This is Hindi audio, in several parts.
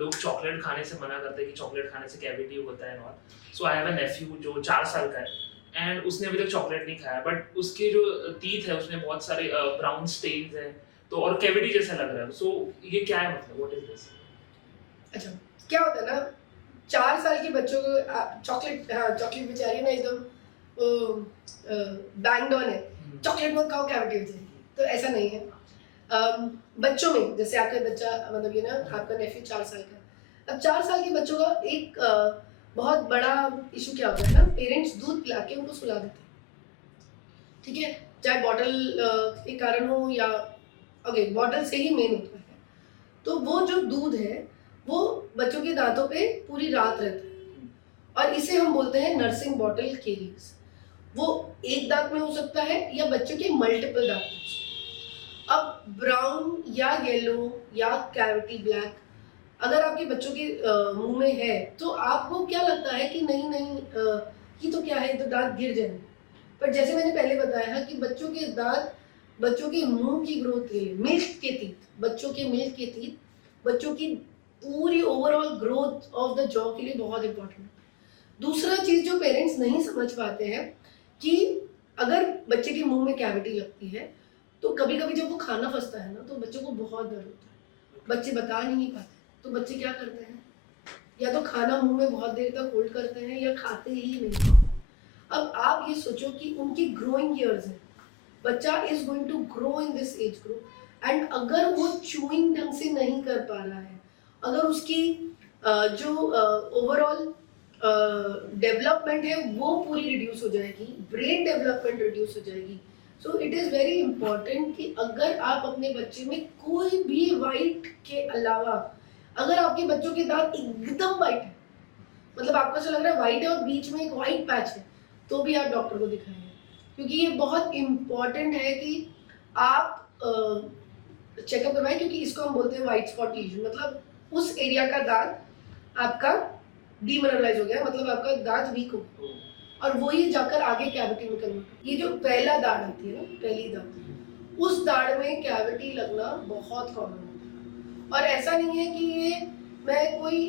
लोग चॉकलेट खाने से मना करते हैं कि चॉकलेट खाने से कैविटी होता है और सो आई हैव अ नेफ्यू जो 4 साल का है एंड उसने अभी तक चॉकलेट नहीं खाया बट उसके जो टीथ है उसमें बहुत सारे ब्राउन स्टेन्स हैं तो और कैविटी जैसा लग रहा है सो ये क्या है मतलब व्हाट इज दिस? अच्छा, क्या होता है ना, 4 साल के बच्चों को चॉकलेट, हाँ चॉकलेट बेचारी ना एकदम बैंगड ऑन है, चॉकलेट मत खाओ कैविटी हो जाएगी, तो ऐसा नहीं है। बच्चों में जैसे आपका बच्चा मतलब ये ना आपका नेफ्यू 4 साल का है। अब 4 साल के बच्चों का एक बहुत बड़ा इशू क्या होता है ना, पेरेंट्स दूध पिला के उनको सुला देते हैं, ठीक है, चाहे बॉटल के कारण हो या ओके बॉटल से ही मेन होता है। तो वो जो दूध है वो बच्चों के दांतों पे पूरी रात रहता है और इसे हम बोलते हैं नर्सिंग बॉटल केरियर्स। वो एक दांत में हो सकता है या बच्चों के मल्टीपल दांत में। अब ब्राउन या येलो या कैविटी ब्लैक अगर आपके बच्चों के मुंह में है तो आपको क्या लगता है कि नहीं नहीं ये तो क्या है, तो दांत गिर जाएंगे। पर जैसे मैंने पहले बताया कि बच्चों के दांत बच्चों के मुंह की ग्रोथ के लिए, मिल्क के टीथ, बच्चों के मिल्क के टीथ बच्चों की पूरी overall growth of the jaw के लिए बहुत इंपॉर्टेंट है। दूसरा चीज जो पेरेंट्स नहीं समझ पाते हैं कि अगर बच्चे के मुंह में कैविटी लगती है तो कभी कभी जब वो खाना फंसता है ना तो बच्चों को बहुत दर्द होता है, बच्चे बता नहीं पाते, तो बच्चे क्या करते हैं, या तो खाना मुंह में बहुत देर तक होल्ड करते हैं या खाते ही नहीं। अब आप ये सोचो कि उनकी ग्रोइंग ईयर्स है, बच्चा is going to grow in this age group and अगर वो चूइंग ढंग से नहीं कर पा रहा है, अगर उसकी जो ओवरऑल डेवलपमेंट है वो पूरी रिड्यूस हो जाएगी, ब्रेन डेवलपमेंट रिड्यूस हो जाएगी। So it is very important कि अगर आप अपने बच्चे में कोई भी वाइट के अलावा, अगर आपके बच्चों के दांत एकदम वाइट है, मतलब आपको ऐसा लग रहा है वाइट है और बीच में एक वाइट पैच है, तो भी आप डॉक्टर को दिखाएंगे, क्योंकि ये बहुत इम्पॉर्टेंट है कि आप चेकअप करवाएं, क्योंकि इसको हम बोलते हैं वाइट स्पॉट लीजन, मतलब उस एरिया का दांत आपका डीमिनरलाइज हो गया, मतलब आपका दांत वीक हो गया और वो ये जाकर आगे कैविटी में कन्वर्ट। ये जो पहला दाढ़ आती है ना, पहली दाढ़, उस दाढ़ में कैविटी लगना बहुत कॉमन होता है। और ऐसा नहीं है कि ये मैं कोई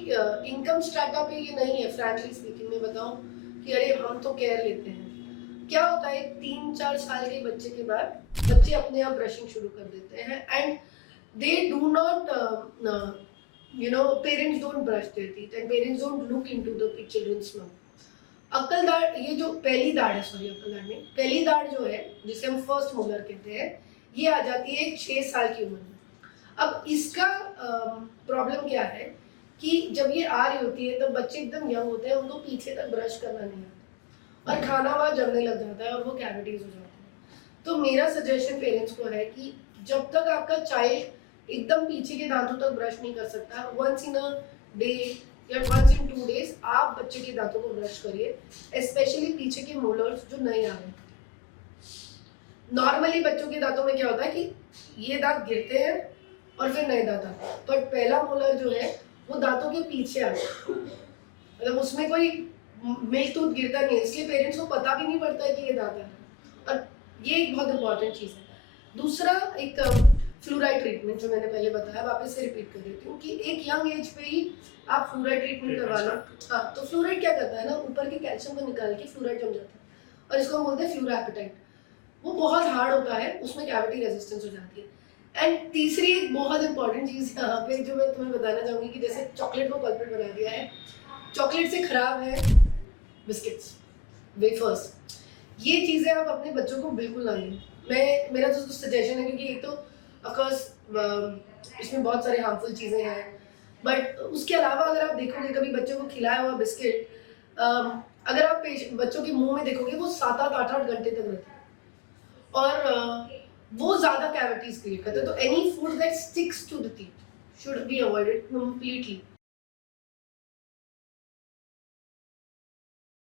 इनकम स्ट्रैटा पे ये नहीं है, फ्रैंकली स्पीकिंग में बताऊं कि अरे हम तो केयर लेते हैं। क्या होता है 3-4 साल के बच्चे के बाद बच्चे अपने आप ब्रशिंग शुरू कर देते हैं and they do not you know, parents don't brush their teeth and parents don't look into the children's mouth. अक्कल दाढ़, ये जो पहली दाढ़ है, सॉरी अक्कल दाढ़ नहीं, पहली दाढ़ जो है जिसे हम फर्स्ट मोलर कहते हैं, ये आ जाती है 6 साल की उम्र में। अब इसका प्रॉब्लम क्या है कि जब ये आ रही होती है तब बच्चे एकदम यंग होते हैं, उनको पीछे तक ब्रश करना नहीं आता और खाना वहाँ जमने लग जाता है और वो कैविटीज हो जाती है। तो मेरा सजेशन पेरेंट्स को है कि जब तक आपका चाइल्ड एकदम पीछे के दांतों तक ब्रश नहीं कर सकता, वंस इन अ डे या वंस इन 2 days आप बच्चे के दांतों को ब्रश करिए, स्पेशली पीछे के मोलर्स जो नए आ रहे हैं। नॉर्मली बच्चों के दांतों में क्या होता है कि ये दांत गिरते हैं और फिर नए दांत आते हैं, पर पहला मोलर जो है वो दांतों के पीछे आता है, मतलब उसमें कोई मिल्क टूथ गिरता नहीं है, इसलिए पेरेंट्स को पता भी नहीं पड़ता है कि ये दांत आ रहा है। और ये एक बहुत इंपॉर्टेंट चीज़ है। दूसरा एक फ्लूराइड ट्रीटमेंट जो मैंने पहले बताया, वापस से रिपीट कर देती हूँ कि एक यंग एज पे ही आप फ्लूराइड ट्रीटमेंट करवा लो। हाँ, तो फ्लूराइड क्या करता है ना, ऊपर के कैल्शियम को निकाल के फ्लूराइड जम जाता है और इसको हम बोलते हैं फ्लूरोएपेटाइट। वो बहुत हार्ड होता है, उसमें कैविटी रेजिस्टेंस हो जाती है। एंड तीसरी एक बहुत इंपॉर्टेंट चीज़ यहाँ पे जो मैं तुम्हें बताना चाहूँगी कि जैसे चॉकलेट को कल्प्रिट बना दिया है, चॉकलेट से खराब है बिस्किट्स, वेफर्स, ये चीज़ें आप अपने बच्चों को बिल्कुल ना दें। मेरा तो सजेशन है, क्योंकि एक तो ऑफकोर्स इसमें बहुत सारे हार्मफुल चीज़ें हैं, बट उसके अलावा अगर आप देखोगे कभी बच्चों को खिलाया हुआ बिस्किट, अगर आप बच्चों के मुंह में देखोगे वो 7-8 घंटे तक रहता है और वो ज़्यादा कैविटीज क्रिएट करते हैं। तो any food that sticks to the teeth should be avoided completely.